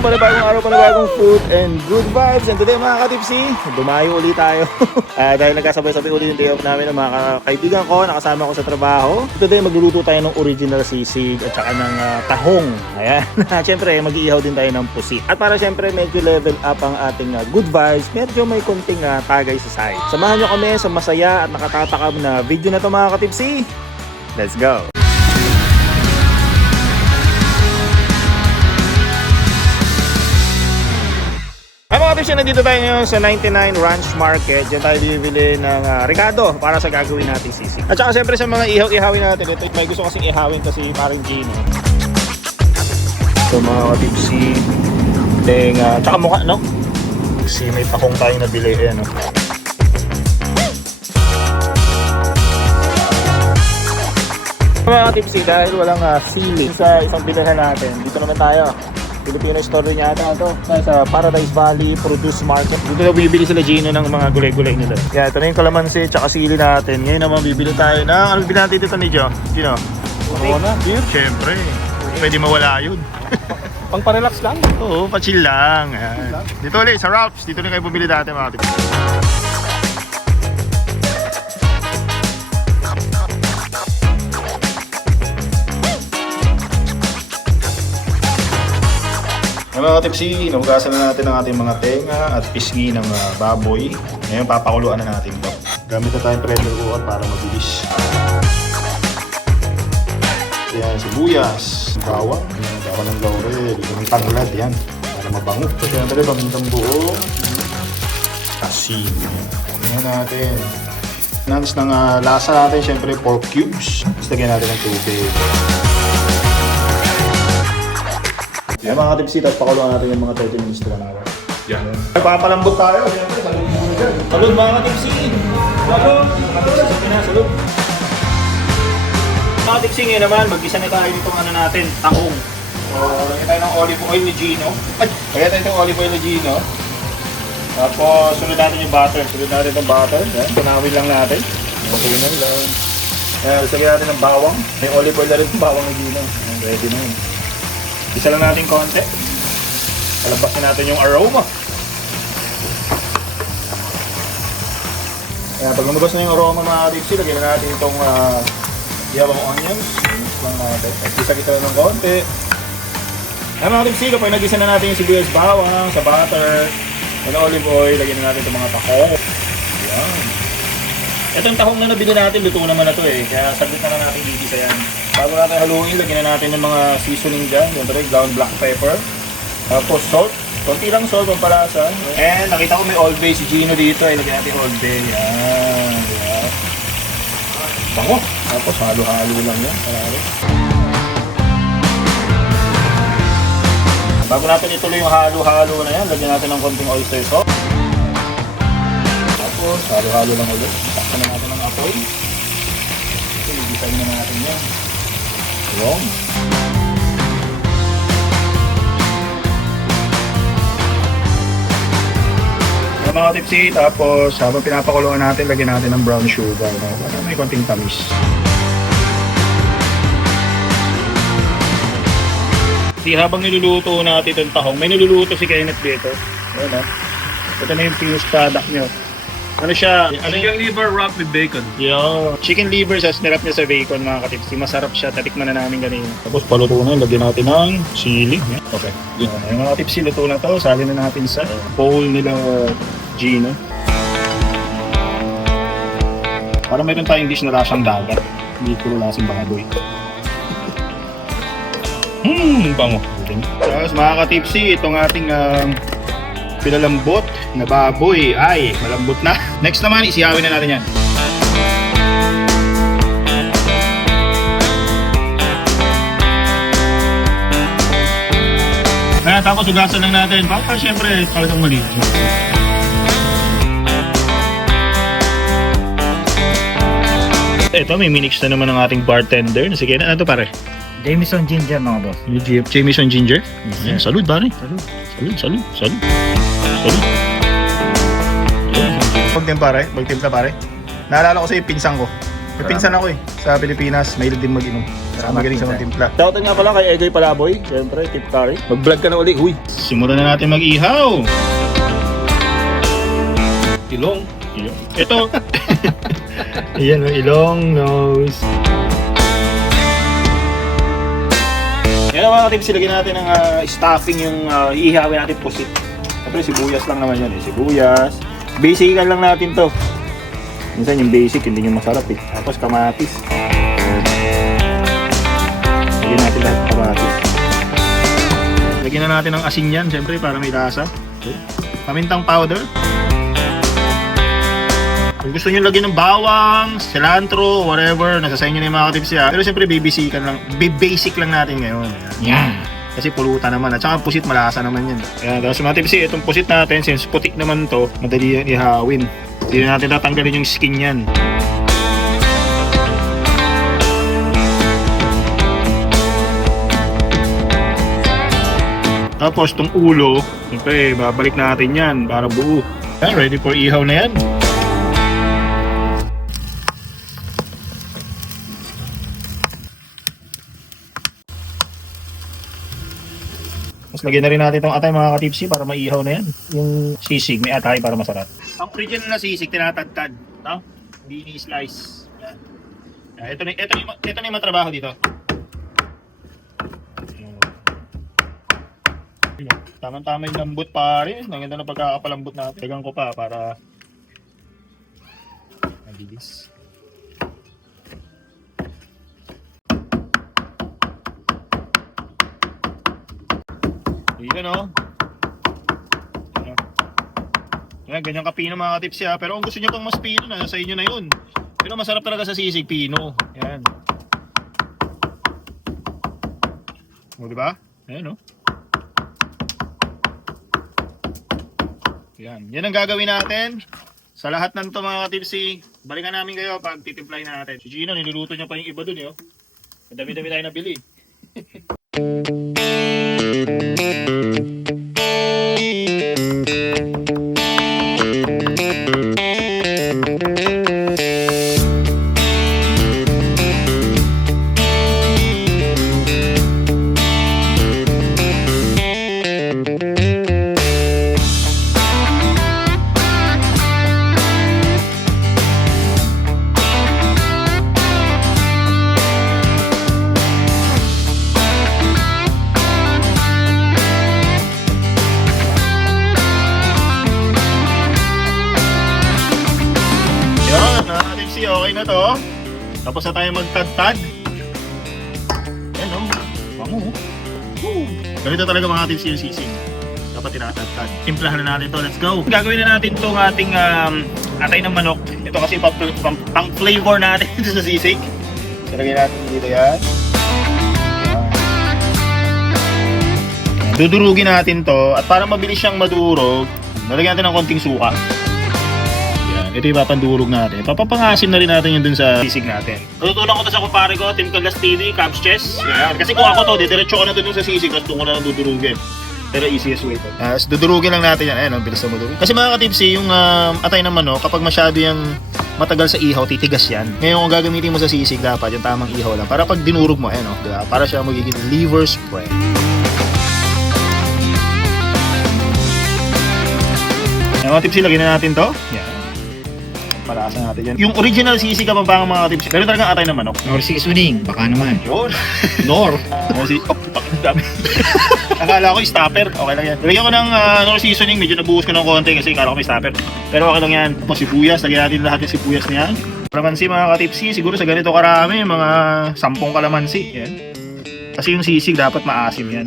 Panibagong araw, panibagong food and good vibes. And today mga katipsi, dumayo ulit tayo. Dahil nagkasabay-sabay ulit yung day off namin ng mga kaibigan ko, nakasama ko sa trabaho. Today magluluto tayo ng original sisig at saka ng tahong. Ayan. Siyempre, mag-iihaw din tayo ng pusit. At para siyempre medyo level up ang ating good vibes, medyo may konting tagay sa side. Samahan nyo kami sa masaya at nakatatakam na video na to mga katipsi. Let's go! Mga katipsi, nandito tayo ngayon sa 99 Ranch Market. Diyan tayo bibili ng Ricardo para sa gagawin nating sisig. At saka siyempre sa mga ihaw-ihawin natin, ito may gusto kasing ihawin kasi parang Gino. So mga katipsi, tsaka mukha, no? Kasi may takong tayong nabili, no? Mga katipsi, dahil walang sili sa isang bilahan natin, dito naman tayo. Filipino store rin yata ito. Sa Paradise Valley Produce Market. Dito na bibili sila Gino ng mga gulay-gulay nila. Kaya ito na yung kalamansi tsaka sili natin. Ngayon naman bibili tayo ng ano bibili natin dito ni Gino? Gino? Corona, beer? Siyempre. Pwede mawala yun. Pang parelax lang? Oo, pa-chill lang. Dito ulit sa Ralph's. Dito na kayo bumili dati mga kapatid. Mga katipsi, inugasan na natin ang ating mga tenga at pisngi ng baboy. Ngayon papakuluan na natin ito. Gamit na tayong pressure cooker para mabilis. Yan, sibuyas, bawang, bawang ng laurel, yung tanglad yan, para mabango. So siyempre, pamintang buo, asin. Ngayon natin. Enhance ng lasa natin, siyempre pork cubes. Tapos lagyan natin ng tubig. Yan mga katipsi, tapos pakuluan natin yung mga 30 minutes to 1 hour. Yan. Papalambot tayo. Siyempre, salud muna dyan. Salud mga katipsi! Salud! Salud! Mga katipsi ngayon naman, mag-isa na tayo nitong ano natin, tahong. So, lagyan tayo ng olive oil ni Gino. Lagyan tayo itong olive oil ni Gino. Tapos, sunod natin yung butter. Sunod natin itong butter. Yan, tunawin lang natin. Okay na lang. Yan, lagyan natin ng bawang. May olive oil na rin itong bawang ni Gino. Ready na yun. Isa lang natin konti. Palabasin natin yung aroma. Kaya pag lumabas na yung aroma mga katipsi, lagyan na natin itong yabang onions. Mix lang natin. At isa-kita lang ng konti. Kaya mga katipsi, kapag nagisa na natin yung sibuyas bawang sa butter, and olive oil, lagyan na natin itong mga tahong. Ayan. Itong tahong na nabili natin, luto naman na ito eh. Kaya saglit na lang natin gigisa yan. Bago natin haluin, lagyan na natin ng mga seasoning dyan. Siyempre, ground black pepper. Tapos salt. Konti lang salt, pampalasa. And nakita ko may Old Bay si Gino dito. Lagyan natin Old Bay. Yan. Yan. Bango. Tapos halo-halo lang yan. Bago natin ituloy yung halo-halo na yan, lagyan natin ng konting oyster sauce. Tapos halo-halo lang ulit. Takpan na natin ng apoy. So, gigisahin na natin yan. Yung mga tipsy, tapos habang pinapakuluan natin, lagyan natin ng brown sugar, no? Para may konting tamis. Di habang niluluto natin itong tahong, may niluluto si Kenneth dito. Ayan, no? Ito na yung finished product nyo. Ano siya? Chicken liver wrapped with bacon. Yo, chicken liver sa nirap niya sa bacon mga katipsi. Masarap siya. Tatikman na namin ganun. Tapos paluto na. Lagyan natin ng sili. Okay. Yung mga katipsi, luto na to. Salin na natin sa bowl nila Gino. Para meron tayong dish na lasang dagat. Hindi ko lasang baboy. Bango. Tapos mga katipsi, itong ating pinalambot na baboy ay malambot na. Next naman, isihawin na natin yan. Kaya tapos ugasan lang natin. Para syempre, talagang maliit. Ito, may minix na naman ng ating bartender. Sige, ano to pare? Jameson Ginger mga boss. Jameson Ginger? Yes, Yes, salud pare. Salud. Pagtimpla pare. Naalala ko sa pinsan ko. May pinsan ako sa Pilipinas, mahilig din mag-inom. Magaling sa mga timpla. Shoutout nga pala kay Egoy Palaboy, siyempre, Tip Curry. Mag-vlog ka na uli, huy. Simulan na natin mag-ihaw. Ilong. Ito. Ayan, ilong nose. Yan ang mga tips, lagyan natin ng stuffing yung iihawin natin pusit. Siyempre, sibuyas lang naman yan sibuyas. Basican lang natin to. Minsan yung basic, hindi yung masarap Tapos kamatis. Lagyan natin lahat ng kamatis. Lagyan na natin ng asin yan, siyempre, para may lasa. Okay. Pamintang powder. Kung gusto nyo lagyan ng bawang, cilantro, whatever, nasa sa inyo na yung mga tips Pero siyempre, basic lang natin ngayon. Yan. Kasi pulutan naman. At saka pusit, malasa naman yan. Kaya tapos mga tips itong pusit natin, since putik naman to, madali yan ihawin. Hindi na natin tatanggalin yung skin yan. Tapos itong ulo, siyempre, babalik natin yan para buo. Yan, ready for ihaw na yan. Tapos lagyan na rin natin itong atay mga katipsi para maihaw na yan. Yung sisig, may atay para masarap. Ang original na sisig, tinatagtad. No? Hindi ni-slice. Yan. Ito na yung matrabaho dito. Tama-tama yung lambot pare. Ang ganda ng pagkakapalambot natin. Tagang ko pa para mabilis. Yan o. Yan, ganyan kapino mga katips Pero kung gusto nyo pang mas pino, nasa inyo na yun. Pero masarap talaga sa sisig, pino. Yan. O, diba? Ayan o. Yan. Yan ang gagawin natin. Sa lahat ng to mga katipsi, balikan namin kayo pag titimplay na natin. Si Gino, niluluto niya pa yung iba dun Dami-dami tayo nabili. Okay na to. Tapos na tayo magtagtad. Yan o. Bango. Ganito talaga mga ating sisig. Dapat tinatagtad. Timplahan na natin to. Let's go. Gagawin na natin itong ating atay ng manok. Ito kasi pang flavor natin dito sa sisig. So, lagyan natin dito yan. Dudurugin natin to. At para mabilis siyang madurog, nalagyan natin ng konting suka. Ito yung papandurog natin. Papapangasim na rin natin yun dun sa sisig natin. Natutunan ko to sa kumpare ko, Team Kalas TV, Cubs Chess. Yan. Kasi kung ako to, diretso ko na dun sa sisig, tapos doon ko na lang dudurugin. Pero easiest way to. Dudurugin lang natin yan. Ayan, ang bilis na madurog. Kasi mga katipsi, yung atay ng manok, kapag masyado yung matagal sa ihaw, titigas yan. Ngayon kung gagamitin mo sa sisig, dapat yung tamang ihaw lang. Para pag dinurog mo, ayan, diba? Para siya magiging liver spread. Ayan mga tipsi, lagyan na natin to. Yan. Palasa natin yan. Yung original sisig Kapampangan mga tips. Pero talagang atay ng manok. Nor seasoning, baka naman. Yun. Nor. Dami. Akala ko stopper. Okay lang yan. Lagyan ko ng nor seasoning. Medyo nabuhos ko ng konti kasi akala ko may stopper. Pero okay lang yan. Tapos sibuyas. Lagyan natin lahat yung sibuyas niyan. Kalamansi mga katipsi. Siguro sa ganito karami. Mga 10 kalamansi. Yan. Kasi yung sisig dapat maasim yan.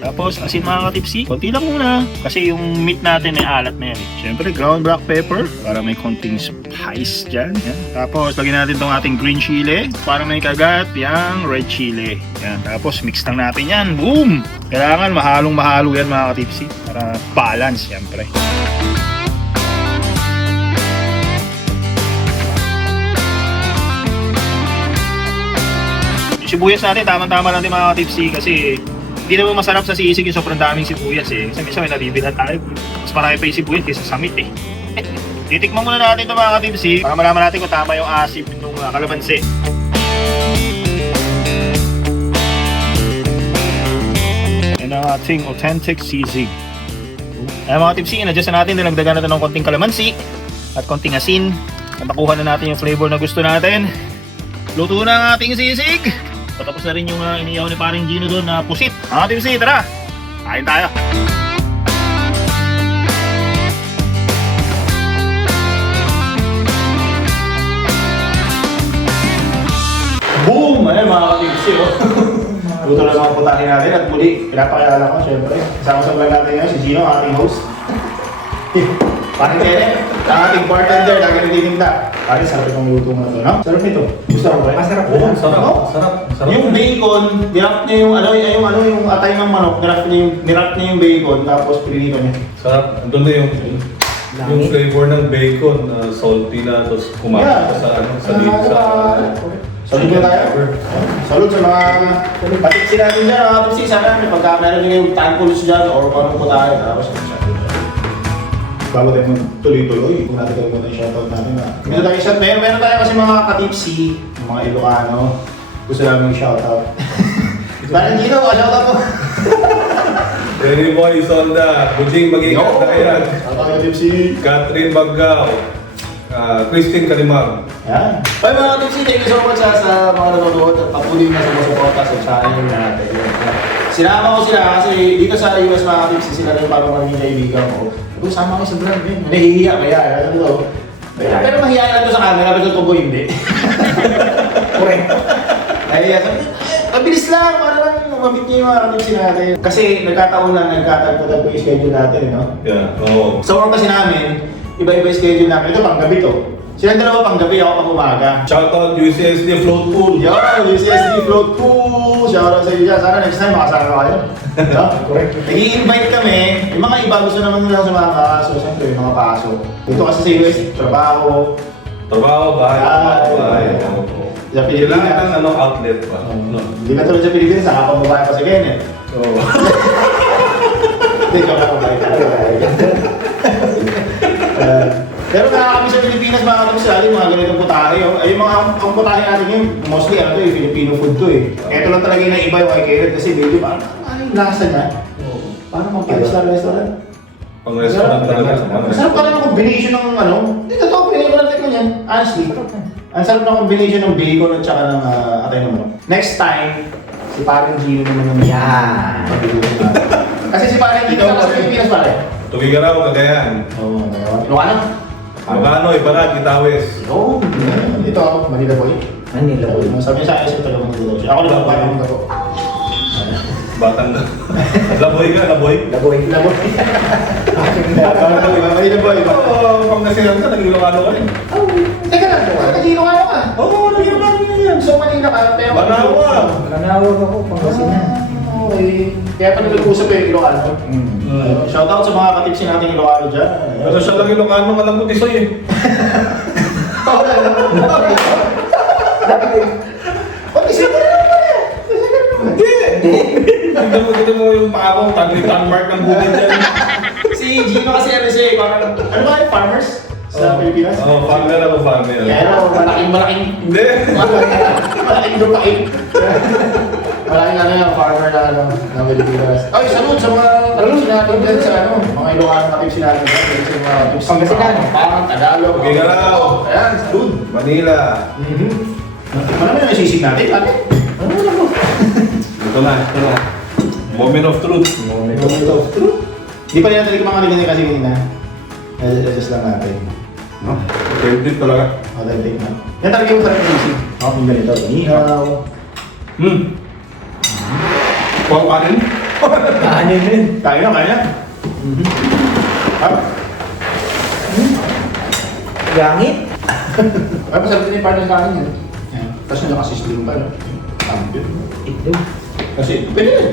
Tapos asin mga katipsi, konti lang muna kasi yung meat natin ay alat na yan. Siyempre ground black pepper para may konting spice dyan. Yan. Tapos lagyan natin itong ating green chili para may kagat yung red chili. Yan. Tapos mix lang natin yan. Boom! Kailangan mahalong-mahalo yan mga katipsi para balance siyempre. Yung sibuyas natin, tamang-tama natin mga katipsi kasi hindi naman masarap sa sisig yung sobrang daming sibuyas eh. Kasi minsan may nabibilhan tayo. Mas marami pa yung sibuyas kaysa sa meat eh. Titikman muna natin ito mga katipsi para malaman natin kung tama yung asim ng kalamansi. Yan ang ating authentic sisig. Ayan mga tipsi, in-adjust na natin, dinagdagan natin ng konting kalamansi at konting asin. At nakuha na natin yung flavor na gusto natin. Luto na ang ating sisig. Patapos na rin yung iniyaw ni paring Gino doon na pusit. Mga tipsi, tara! Kain tayo! Boom! Ayan mga tipsi, oh. Luto na mga putahin natin at muli, pinapakilala ko syempre. Kasama sa vlog natin ngayon, si Gino, ang ating host. Paring Kenneth, ang ating bartender, lagi nititinda. Paring, sarap itong luto mo na ito, no? Sarap nito. Gusto mo ba? Masarap Oo, yan. sarap. Sarap. Sarap. Yung bacon, nirap niya yung yung atay ng manok, nirap niya yung bacon, tapos pilinito niya. Sarap. Andun na yung flavor ng bacon, salty na, tapos kumakas sa Salud na tayo. Salud sa mga patiksi natin dyan, mga patiksi. Sana may pagka meron nyo yung thankfuls dyan or paano po tayo. Tapos bago tayo tuloy-tuloy, kung natin kayo muna yung shoutout natin. Meron tayo shoutout. Meron tayo kasi mga katipsi, mga Ilocano. Gusto namin yung shoutout. Parang Gino, shoutout mo. Danny Boy Sonda, Bujing Magigat na yan. Shoutout katipsi. Catherine Baggao, Christine Kalimag. Yan. Bye mga katipsi, thank you so much sa mga nanonood at patuloy na sumusuporta sa channel natin. Sinama ko sila kasi dito sa US mga katipsi, sila rin parang maging kaibigan ko. Ito, sama ko sa vlog din. Nahihiya kaya, alam mo. Pero mahihayin lang ito sa camera, pero tubo hindi. Correct. Nahihiya. Mabilis lang, para lang mamit niyo yung mga katipsi natin. Kasi nagkataon lang, nagkatagpo-tagpo yung schedule natin, no? Yeah, oo. Sa work kasi namin, iba-iba yung schedule namin. Ito, pang gabi to. Silang dalawa pang gabi, ako pang umaga. Shoutout UCSD Float Pool. Yo, UCSD Float Pool! Shoutout sa iyo dyan. Sana next time makasama kayo. No? Correct. Nag-i-invite kami. Yung mga iba gusto naman nila sumama. So, siyempre, yung mga paso. Dito kasi sa US, trabaho. Bahay. Sa Kailangan Pilipinas. ng outlet pa. Hindi na tulad sa Pilipinas, nakapang babae pa si Kenneth. Oo. Hindi, joke lang babae talaga. Pero nakakami sa Pilipinas mga kapag mga ganitong putahe. Ay, yung mga ang putahe natin yun, mostly ano to, Filipino food to eh. Ito lang talaga yung naiba yung kay Kenneth kasi medyo parang ano yung lasa niya. Parang mag-5-star restaurant. Pang restaurant talaga. Masarap pa rin ang combination ng ano. Hindi, totoo, pinili ko natin ko niyan. Honestly. Ang sarap ng combination ng bacon at saka ng atay ng manok. Next time, si Paring Gino naman yung yan. Kasi si Paring Gino sa Pilipinas pare. Tugigaraw, Cagayan. Oo, Ilocano? Magano, Ibarag, Itawes. Oo, ito ako, Manila Boy. Manila Boy. Sabi niya sa akin, taga Manila siya. Ako naman parang ako. Batang na. Laboy ka, Laboy. Laboy. Laboy. Manila Boy. Oo, Pangasinan ka, naging Ilocano ka rin. Teka lang, nag-Ilocano ka? Oo, naging Ilocano yan. So Manila ka, pero... Banawa. Nanawag ako, Pangasinan. Okay. Kaya pa nag-usap yung Ilocano. Shoutout sa mga katipsi nating Ilocano dyan. Pero siya lang Ilocano, alam ko tisoy eh. Pati siya pa Hindi! Tignan mo yung paabong, tanmark ng bukid dyan. Si Gino kasi ano siya, parang, ano ba yung farmers sa Pilipinas? Oo, farmer ako, farmer. Yan, malaking. Hindi! Malaking lupain. Malaking ano yung farmer na ano, ng Pilipinas. Ay, salud sa mga katipsi natin dyan sa ano, mga Ilocano katipsi natin dyan. Sa mga katipsi Pangasinan. Parang Tagalog. Pagigaraw. Ayan, salud. Manila. Ano naman yung sisig natin, ate? Ito na. Moment of truth. Moment of truth. Di pa rin natin mga kanina kasi kanina. Adjust lang natin. No? Favorite talaga. Authentic na. Yan talaga yung sarap ng sisig. Okay, yung ganito. Inihaw. Pang kanin? Kanin rin. Kaya na, kaya na. Gangit. Ay, masarap din yung partner sa akin yan. Tapos nakasisling pa, no? Champion. Ito. Kasi, pwede rin.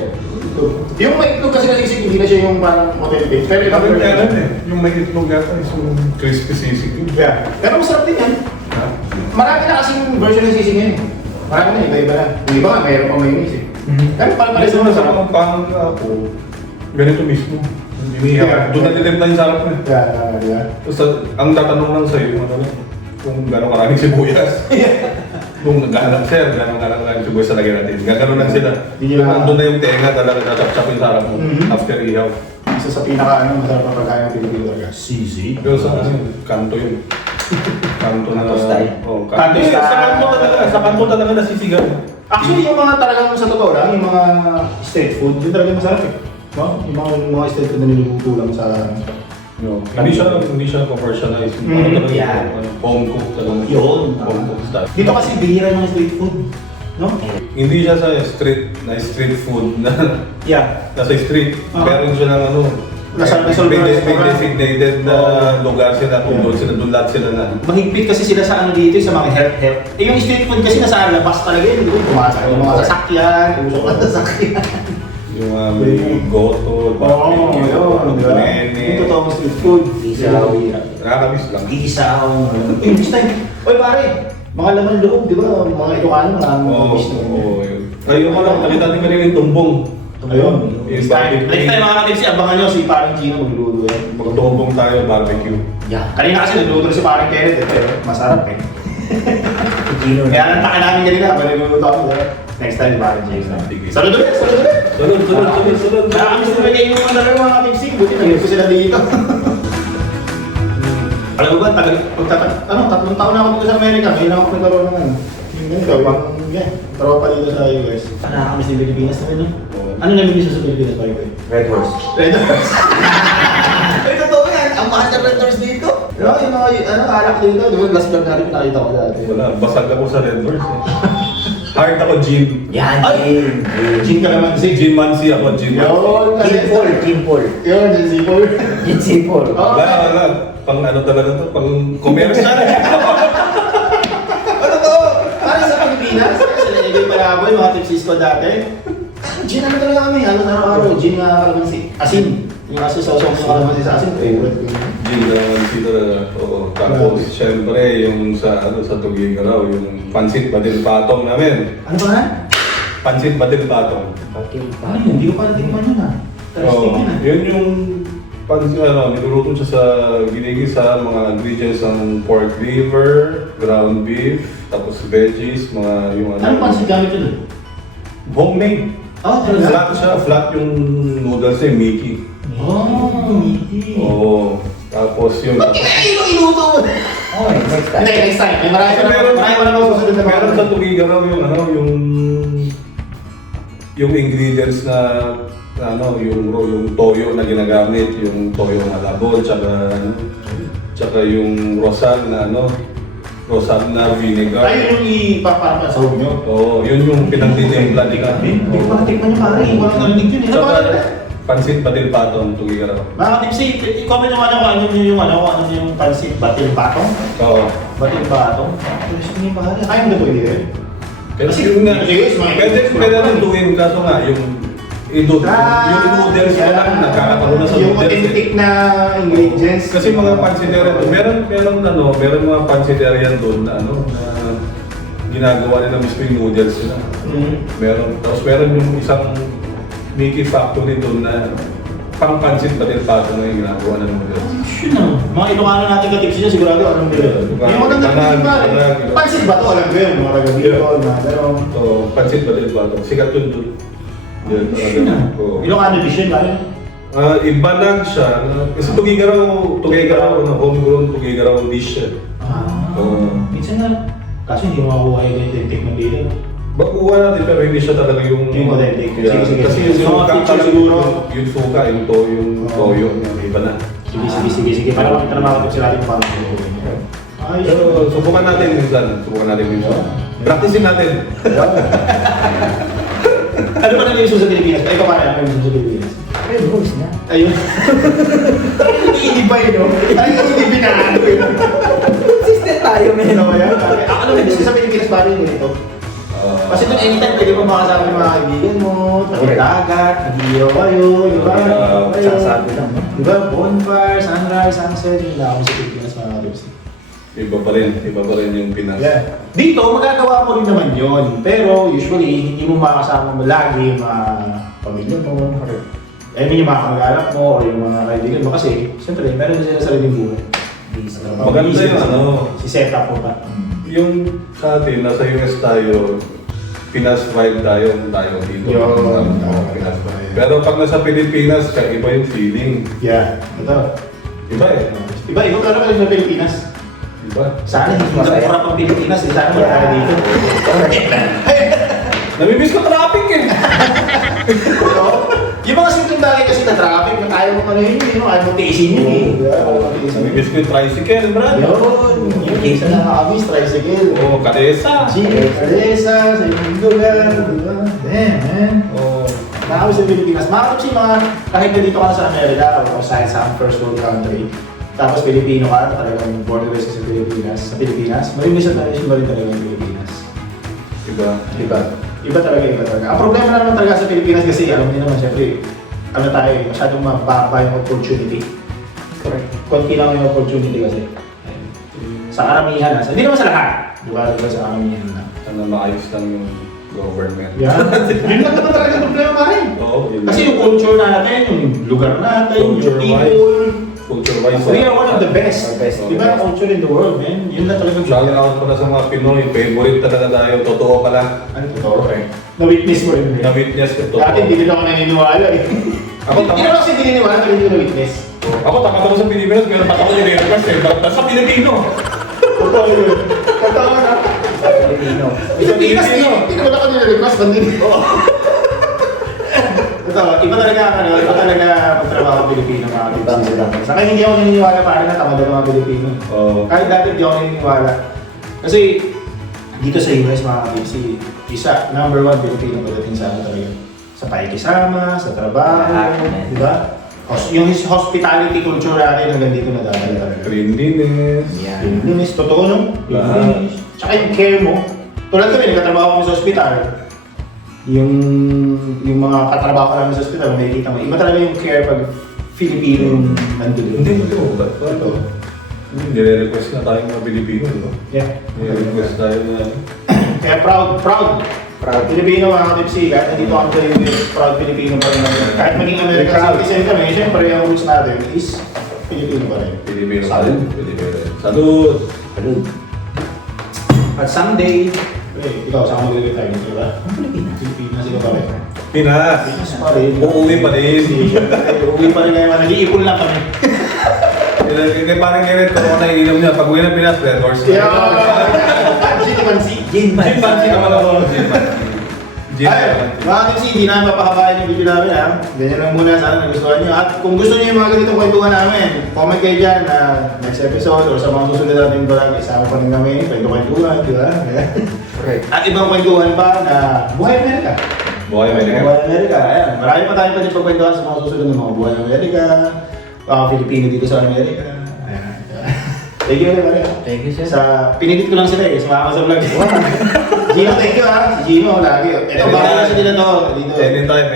Yung may itlog kasi nasisig, hindi na siya yung parang authentic. Pero iba Bakit kaya nun eh? Yung may itlog yata is yung crispy sisig yun. Yeah. Pero masarap din yan. Ha? Marami na kasing version ng sisig yan eh. Marami na, iba-iba na. Yung iba nga, mayroon pang mayonnaise eh. Pero pala Ito sa na sa mga pang ako, ganito mismo. Inihaw. Doon na nilip na yung sarap mo. Yeah. Tapos ang tatanong lang sa'yo, ano lang, kung gano'ng karaming sibuyas. Kung gano'ng karaming sibuyas sa lagyan natin. Gano'n lang sila. Nandun na yung tenga talaga, tatap-tap yung sarap mo after ihaw. Isa sa masarap na pagkain ng Pilipino talaga. Sisig. Pero sa kanto yun. Kanto na. Kanto style. Oh, Kanto style. Sa kanto talaga nasisigaw. Actually, yung mga talagang sa totoo lang, yung mga street food, yun talaga masarap eh. No? Yung mga street food na niluluto lang sa... No, hindi siya commercialized. Ano talaga Yeah. home cook talaga. Yun. Home cook style. Dito kasi bihira yung mga street food. No? Hindi siya sa street food na Yeah. nasa street. Ah. Meron siya ng ano, Nasa may restaurant. designated na lugar sila kung doon lahat sila na. Mahigpit kasi sila sa ano dito, sa mga health. Eh yung street food kasi nasa labas talaga yun. Pumasok yung mga sasakyan, usok na sasakyan. Yung may goto, barbecue, nene. Yung totoong street food. Isaw. Nakakamiss lang. Isaw. Next time. Oy pare, mga laman loob, di ba? Mga Ilocano, mga fish na Oo, yun. Kayo ko lang, nakita natin kanina yung tumbong. Ayun. Yung Next barbecue. time mga kapatid, abangan nyo si parang Gino magluluto yan. Magtumbong tayo, barbecue. Yeah. Kanina kasi nagluto si parang Kenneth eh, pero masarap eh. Gino. Kaya nantakan namin kanina, balik nagluto ako. Next time, parang Gino. Salud ulit, salud ulit! Sunod. Nakakamiss na kayo yung mga kapitsi, buti nagluto sila dito. Alam mo ba, tatlong taon na ako dito sa Amerika, ngayon ako nagkaroon ng ano. Tropa dito sa US. Nakakamiss ng Pilipinas naman, no? Ano namimiss sa Pilipinas, by the way? Red Horse. Red Horse. Ay, totoo yan. Ang mahal ng Red Horse dito. No, yung mga, alak dito. Di ba, last vlog natin, nakita ko dati. Wala, basag ako sa Red Horse. Hard ako, gym. Yan, Ay! Jim. Gin ka naman, si Gym Mansi ako, gym Mansi. Yun, Jim Paul. Jim Paul. Yun, Gin Sipol. Jim Paul. Wala. Pang ano talaga to, pang commercial. Ano to? Ano sa Pilipinas? Sila Egoy Palaboy, mga tipsisco dati. Gin ano talaga kami, halos araw-araw. Gin nga kalamansi. Asin. Yung aso sa usong yung kalamansi sa asin. Favorite ko yun. Gym Mansi talaga. Oo. Tapos, syempre, yung sa Tugigaraw, yung pansit badil patong namin. Ano ba nga? Pansit badil patong. Okay. Ano yun? Hindi ko pa natikman yun ah. Interesting yun ah. Yun yung pansit, niluluto siya sa ginigisa, mga ingredients ng pork liver, ground beef, tapos veggies, mga yung ano. Anong pansit gamit yun? Homemade. Oh, talaga? Flat siya, flat yung noodles niya, Mickey. Oh, meaty. Oo. Tapos yung... Ba't inuto mo? Okay, next time. Hindi, next time. May marami pa naman susunod na mga. Meron sa Tugigaraw yung ano, yung ingredients na yung toyo na ginagamit, yung toyo na labon, tsaka yung rosal na vinegar. Tayo yung ipaparang sa home nyo. Oo, yun yung pinagtitimpla ni Kami. Hindi ko pa natikman yung pare. Walang narinig yun. Ano ba Tsaka ka? pansit batil patong Tugigaraw. Mga tipsy, i-comment naman kung ano yung pansit batil batong. Oo. Batil batong. Interesting yung pare. Kaya mo na ito hindi eh. Kasi yung pwede rin tuwin, kaso nga yung yung noodles mo lang nagkakataon na sa yung noodles. authentic na ingredients. Kasi mga pansiteria doon, meron mga pansiteria doon na ginagawa nila mismo yung noodles nila. Tapos meron yung isang Mickey factory doon na pang pansit batil pato na yung ginagawa ng noodles. Yun na. Mga Ilocano natin katipsi niya, sigurado alam nila. Yung maganda Tanan, pare. tanan. Pansit ba ito? Alam ko yun. Mga taga-Bicol na. Pero... So, pansit batil pato. Sikat yun doon. Yun, Yun na. oo. Ilocano dish yun, pare. Iba lang siya. Kasi Tugigaraw, homegrown Tugigaraw dish siya. Oo. Minsan na. Kaso hindi mo makuha yung authentic ng dito. Bakuha natin pero hindi siya talaga yung... Yung authentic. Yeah. Sige. Kasi yung So, suka mga feature talaga siguro. yung suka, yung toyo niya, iba na. Sige. Para makita na mga kapatid natin paano. Ayos. Pero subukan natin minsan. Practicein natin. Ano ba nang yung sa Pilipinas? Ikaw pare, ano yung sa Pilipinas? Red Horse na. Ayun. Hindi ba yun, no? Ay, hindi binaan yun. Consistent tayo, men. Ano ba yan? Ano na gusto sa Pilipinas pare yung ganito? Kasi doon anytime pwede mo makasama yung mga kaibigan mo, dagat, nag-iiyaw kayo, di ba? Sasabi lang, no? Di ba? Bonfire, sunrise, sunset, yung lang sa Pilipinas mga kapatid. Iba pa rin yung Pinas. Yeah. Dito, magagawa mo rin naman yon. Pero usually, hindi mo makasama mo lagi mga pamilya mo. I mean, yung mga kamag-anak mo o yung mga kaibigan mo kasi, siyempre, meron din sila sariling buhay. Maganda yung ano, Si setup mo pa. yung sa atin, nasa US tayo, Pinas vibe tayo dito. Pinas vibe. Pero pag nasa Pilipinas, iba yung feeling. Yeah, ito. Iba eh. Iba, ikaw ka naman sa Pilipinas. Iba. Sana hindi masarap ang Pilipinas, sana wala tayo dito. Namimiss ko traffic eh. Yung mga simpleng bagay kasi na traffic, na ayaw mo ano yun, ayaw mo tiisin yun eh. Namimiss ko yung tricycle, brad. Yun, yung case na nakakamiss, tricycle. Oo, kadesa. Jeep, Calesa, sa ibang lugar, di ba? Damn, man. Oo. Nakakamiss sa Pilipinas. Makakamiss yung mga, kahit na dito ka na sa Amerika, o kahit sa first world country, tapos Pilipino ka, talagang born and raised sa Pilipinas, mamimiss at namimiss mo rin talaga yung Pilipinas. Iba. Iba. Iba talaga, iba talaga. Ang problema na naman talaga sa Pilipinas kasi, alam niyo naman, syempre, ano tayo, masyadong mababa yung opportunity. Correct. Konti lang yung opportunity kasi. Sa karamihan, hindi naman sa lahat. Di ba? Diba sa karamihan na. Sana maayos lang yung government. Yeah. Yun lang naman talaga yung problema pa rin. Oo, yun. Kasi yung culture natin, yung lugar natin, yung people. Culture-wise. We are one of the best. Di ba? Culture in the world, man. Yun lang talaga. Shout out pala sa mga Pinoy, favorite talaga tayo, totoo pala. Ano totoo? Na-witness mo rin. Na-witness ko, totoo. Dati hindi din ako naniniwala eh. Ako, Hindi naman kasi naniniwala, pero hindi ko na-witness. Ako takot ako sa Pilipinas, pero takot ako nire-request eh. Ba't sa Pilipino? Totoo yun. Totoo na. Filipino. Pilipinas, hindi naman ako nire-request, bandi. Ito, iba talaga magtrabaho ang Pilipino mga Pilipino. Sa akin hindi ako naniniwala pa rin na tamad ang mga Pilipino. Oo. Kahit dati hindi ako naniniwala. Kasi dito sa US mga kapipsi, isa, number one Pilipino pagdating sa ano talaga. Sa pakikisama, sa trabaho, di ba? Yung hospitality culture natin hanggang dito na talaga. Cleanliness. Yeah. Linis, totoo no? Lahat. Linis. Tsaka yung care mo. Tulad kami, nagkatrabaho kami sa ospital. Yung mga katrabaho namin sa ospital, makikita mo. Iba talaga yung care pag Filipino yung nandun. Hindi, ba't ito? Nire-request na tayo mga Pilipino, di ba? Yeah. Nire-request tayo na... Kaya proud Filipino mga katipsi, kahit nandito kami sa US, proud Filipino pa rin natin. Kahit maging American citizen kami, siyempre ang roots natin is Filipino pa rin. Pilipino pa Salud. rin. Pilipino. Salud! Salud. At someday, ikaw, saan mo retire dito ba? Pilipinas, ikaw pa rin. Pinas! Pinas pa rin. Uuwi pa rin. Uuwi pa rin kayo, nag-iipon lang kami. Kaya parang ganit ko na iinom niya. Pag uwi ng Pinas, Red Horse. Gin man. Gin fancy naman ako. Gin fancy. Gin Ay, fancy. mga kasi hindi namin mapahabayan yung video namin ha. Ganyan lang muna, sana nagustuhan nyo. At kung gusto nyo yung mga ganitong kwentuhan namin, comment kayo dyan na next episode or sa mga susunod natin vlog, isama pa rin kami, kwentuhan, di ba? Correct. At ibang kwentuhan pa na Buhay Amerika. Buhay Amerika. Buhay Amerika, ayan. Marami pa tayo pwede pagkwentuhan sa mga susunod ng mga Buhay Amerika, Filipino dito sa Amerika. Ayan. Thank you, Maria. Thank you, sir. Sa pinilit ko lang sila eh, sumama sa vlog. Gino, thank you ha. Si Gino, lagi. Ito, baka kasi nila to. Dito. Anytime.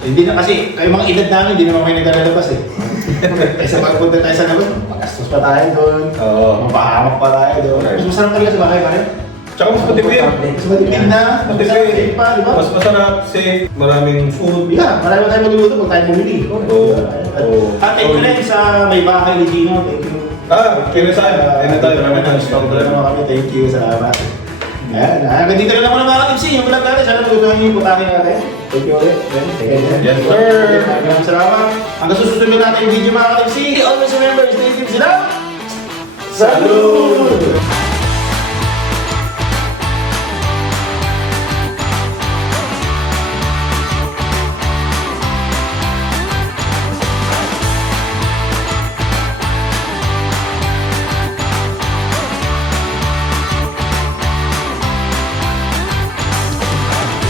Hindi na kasi, kayo mga edad namin, hindi naman kayo naglalabas eh. Sa pagpunta tayo sa labas, magastos pa tayo doon. Oo. Mapahamak pa tayo doon. Mas masarap talaga sa bahay, pare. Tsaka mas matipid. Mas matipid na, mas masarap, safe pa, di ba? Mas masarap, safe, maraming food. Yeah, marami pa tayo magluluto pag tayo bumili. Oo. At thank you rin sa may bahay ni Gino, thank you. Anytime. Thank you, salamat. Ayan, hanggang dito na lang muna mga katipsi, yung vlog natin. Sana nagustuhan niyo yung putahin natin. Thank you ulit. Yes, sir. Maraming salamat. Hanggang susunod natin yung video mga katipsi. Always remember, stay tips lang. Salud!